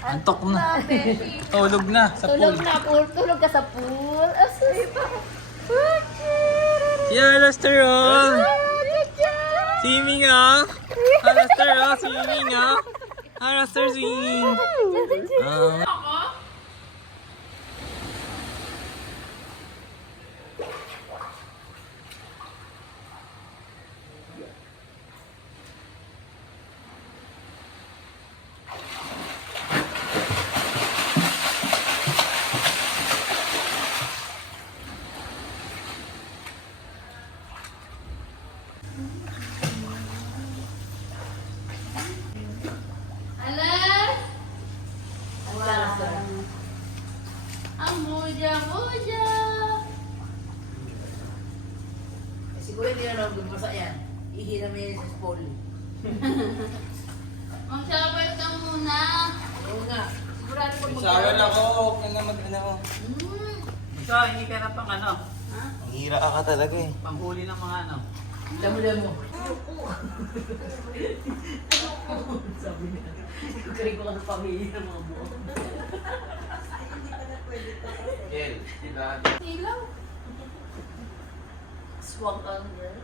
Antok na. Tulog na sa pool. Tulog na, pool. Tulog ka sa pool. Asay pa. Yeah, Lester, oh. Swimming, oh. Lester, oh. Swimming, oh. Lester, swimming. Alas! Ang muja-muja! Siguro hindi na lang gumasa yan. Ihi namin yan sa spool. Mag-shower ka muna. Oo nga. Sigurado pag Shower ako. Huwag na naman ako. So, hindi ka na pang ano, Ang hira ka talaga eh. panghuli ng mga ano. Damo-damo. Sabi niya. Kukurin ko ng pamilya ng mga buo. Kel, diba? Ilaw. Swag on, girl.